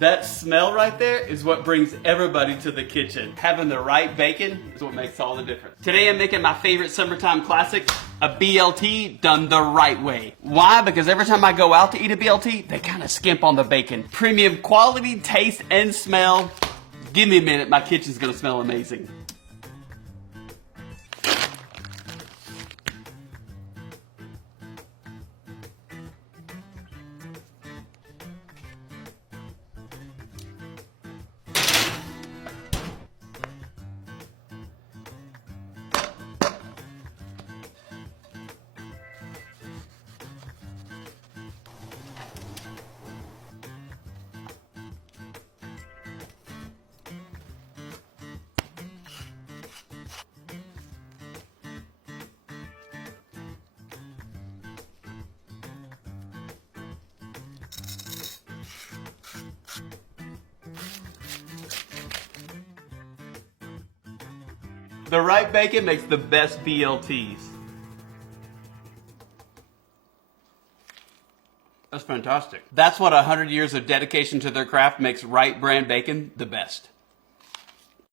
That smell right there is what brings everybody to the kitchen. Having the right bacon is what makes all the difference. Today I'm making my favorite summertime classic, a BLT done the right way. Why? Because every time I go out to eat a BLT, they kind of skimp on the bacon. Premium quality, taste, and smell. Give me a minute, my kitchen's gonna smell amazing. The right bacon makes the best BLTs. That's fantastic. That's what 100 years of dedication to their craft makes Wright brand bacon the best.